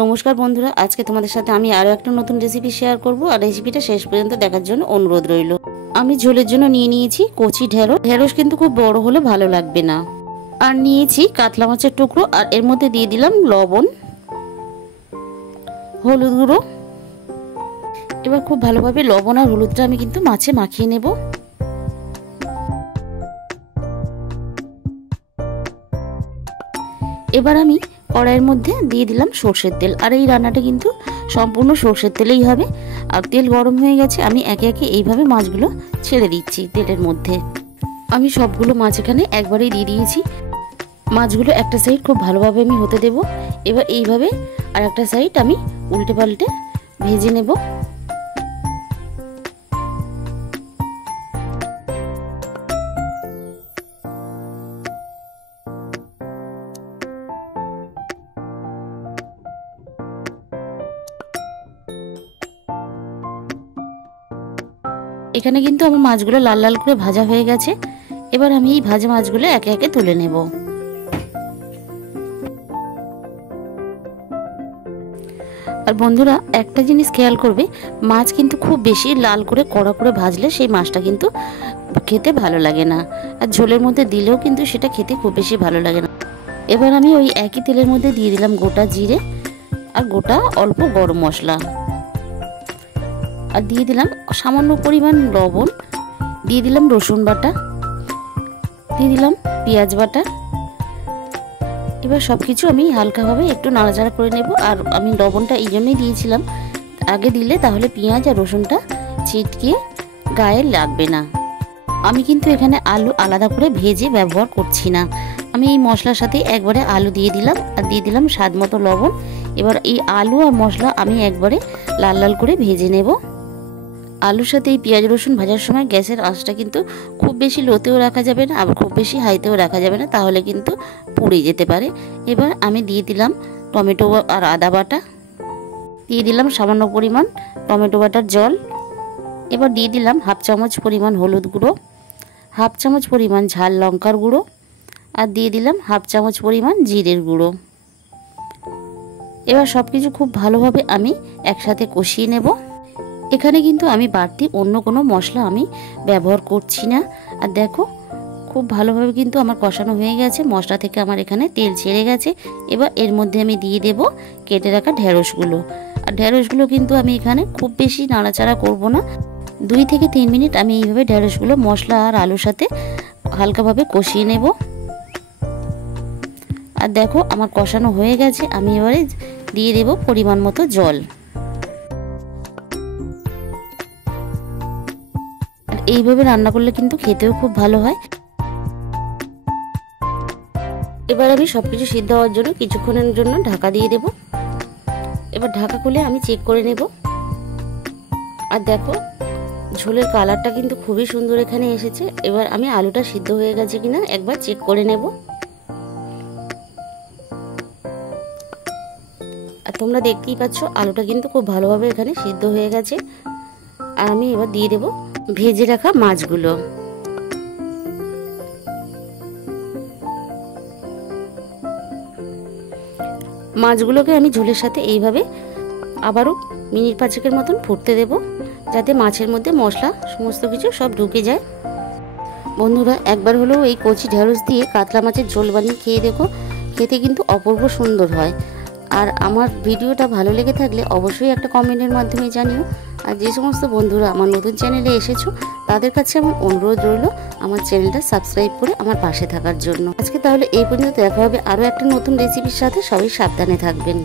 নমস্কার বন্ধুরা, আজকে তোমাদের সাথে আমি আরও একটা নতুন রেসিপি শেয়ার করব। আর রেসিপিটা শেষ পর্যন্ত দেখার জন্য অনুরোধ রইল। আমি ঝোলের জন্য নিয়ে নিয়েছি কচি ঢেঁড়স। ঢেঁড়স কিন্তু খুব বড় হলে ভালো লাগবে না। আর নিয়েছি কাতলা মাছের টুকরো, আর এর মধ্যে দিয়ে দিলাম লবণ, হলুদ গুঁড়ো। এবার খুব ভালোভাবে লবণ আর হলুদটা আমি কিন্তু মাছে মাখিয়ে নেব। এবার আমি কড়াইয়ের মধ্যে দিয়ে দিলাম সর্ষের তেল। আর এই রান্নাটা কিন্তু সম্পূর্ণ সর্ষের তেলেই হবে। আর তেল গরম হয়ে গেছে, আমি একে একে এইভাবে মাছগুলো ছেড়ে দিচ্ছি তেলের মধ্যে। আমি সবগুলো মাছ এখানে একবারেই দিয়ে দিয়েছি। মাছগুলো একটা সাইড খুব ভালোভাবে আমি হতে দেব। এবার এইভাবে আর একটা সাইড আমি উল্টে পাল্টে ভেজে নেব। এখানে কিন্তু আমার মাছগুলো লাল লাল করে ভাজা হয়ে গেছে। এবার আমি এই ভাজা মাছগুলো একে একে তুলে নেব। আর বন্ধুরা, একটা জিনিস খেয়াল করবে, মাছ কিন্তু খুব বেশি লাল করে কড়া করে ভাজলে সেই মাছটা কিন্তু খেতে ভালো লাগে না। আর ঝোলের মধ্যে দিলেও কিন্তু সেটা খেতে খুব বেশি ভালো লাগে না। এবার আমি ওই একই তেলের মধ্যে দিয়ে দিলাম গোটা জিরে আর গোটা অল্প গরম মশলা, আর দিয়ে দিলাম সামান্য পরিমাণ লবণ, দিয়ে দিলাম রসুন বাটা, দিয়ে দিলাম পেঁয়াজ বাটা। এবার সব কিছু আমি হালকাভাবে একটু নাড়াচাড়া করে নেব। আর আমি লবণটা এই জন্যই দিয়েছিলাম, আগে দিলে তাহলে পেঁয়াজ আর রসুনটা ছিটকে গায়ে লাগবে না। আমি কিন্তু এখানে আলু আলাদা করে ভেজে ব্যবহার করছি না। আমি এই মশলার সাথে একবারে আলু দিয়ে দিলাম, আর দিয়ে দিলাম স্বাদ মতো লবণ। এবার এই আলু আর মশলা আমি একবারে লাল লাল করে ভেজে নেব। আলুর সাথে এই পেঁয়াজ রসুন ভাজার সময় গ্যাসের আঁচটা কিন্তু খুব বেশি লোতেও রাখা যাবে না, আবার খুব বেশি হাইতেও রাখা যাবে না, তাহলে কিন্তু পুড়ে যেতে পারে। এবার আমি দিয়ে দিলাম টমেটো আর আদা বাটা, দিয়ে দিলাম সামান্য পরিমাণ টমেটো বাটার জল। এবার দিয়ে দিলাম হাফ চামচ পরিমাণ হলুদ গুঁড়ো, হাফ চামচ পরিমাণ ঝাল লঙ্কার গুঁড়ো, আর দিয়ে দিলাম হাফ চামচ পরিমাণ জিরের গুঁড়ো। এবার সব কিছু খুব ভালোভাবে আমি একসাথে কষিয়ে নেব। এখানে কিন্তু আমি বাড়তি অন্য কোনো মশলা আমি ব্যবহার করছি না। আর দেখো, খুব ভালোভাবে কিন্তু আমার কষানো হয়ে গেছে। মশলা থেকে আমার এখানে তেল ছেড়ে গেছে। এবার এর মধ্যে আমি দিয়ে দেব কেটে রাখা ঢেঁড়সগুলো। আর ঢেঁড়সগুলো কিন্তু আমি এখানে খুব বেশি নাড়াচাড়া করব না, 2 থেকে 3 মিনিট আমি এইভাবে ঢেঁড়সগুলো মশলা আর আলুর সাথে হালকাভাবে কষিয়ে নেব। আর দেখো, আমার কষানো হয়ে গেছে। আমি এবারে দিয়ে দেব পরিমাণ মতো জল। এইভাবে রান্না করলে কিন্তু খেতেও খুব ভালো হয়। এবার আমি সবকিছু সিদ্ধ হওয়ার জন্য কিছুক্ষণের জন্য ঢাকা দিয়ে দেব। এবার ঢাকা খুলে আমি চেক করে নেব। আর দেখো, ঝোলের কালারটা কিন্তু খুবই সুন্দর এখানে এসেছে। এবার আমি আলুটা সিদ্ধ হয়ে গেছে কিনা একবার চেক করে নেব। আর তোমরা দেখতেই পাচ্ছ আলুটা কিন্তু খুব ভালোভাবে এখানে সিদ্ধ হয়ে গেছে। আর আমি এবার দিয়ে দেব ভেজে রাখা মাছগুলো। মাছগুলোকে আমি ঝোলের সাথে এইভাবে আবারও মিনিট 5 মতন ফুটতে দেব, যাতে মাছের মধ্যে মশলা সমস্ত কিছু সব ঢুকে যায়। বন্ধুরা, একবার হলেও এই কচি ঢেঁড়স দিয়ে কাতলা মাছের ঝোল বানিয়ে খেয়ে দেখো, খেতে কিন্তু অপূর্ব সুন্দর হয়। আর আমার ভিডিওটা ভালো লেগে থাকলে অবশ্যই একটা কমেন্টের মাধ্যমে জানিও। আর যে সমস্ত বন্ধুরা আমার নতুন চ্যানেলে এসেছো, তাদের কাছে আমার অনুরোধ রইল আমার চ্যানেলটা সাবস্ক্রাইব করে আমার পাশে থাকার জন্য। আজকে তাহলে এই পর্যন্ত দেখা হবে আরও একটা নতুন রেসিপির সাথে। সবাই সাবধানে থাকবেন।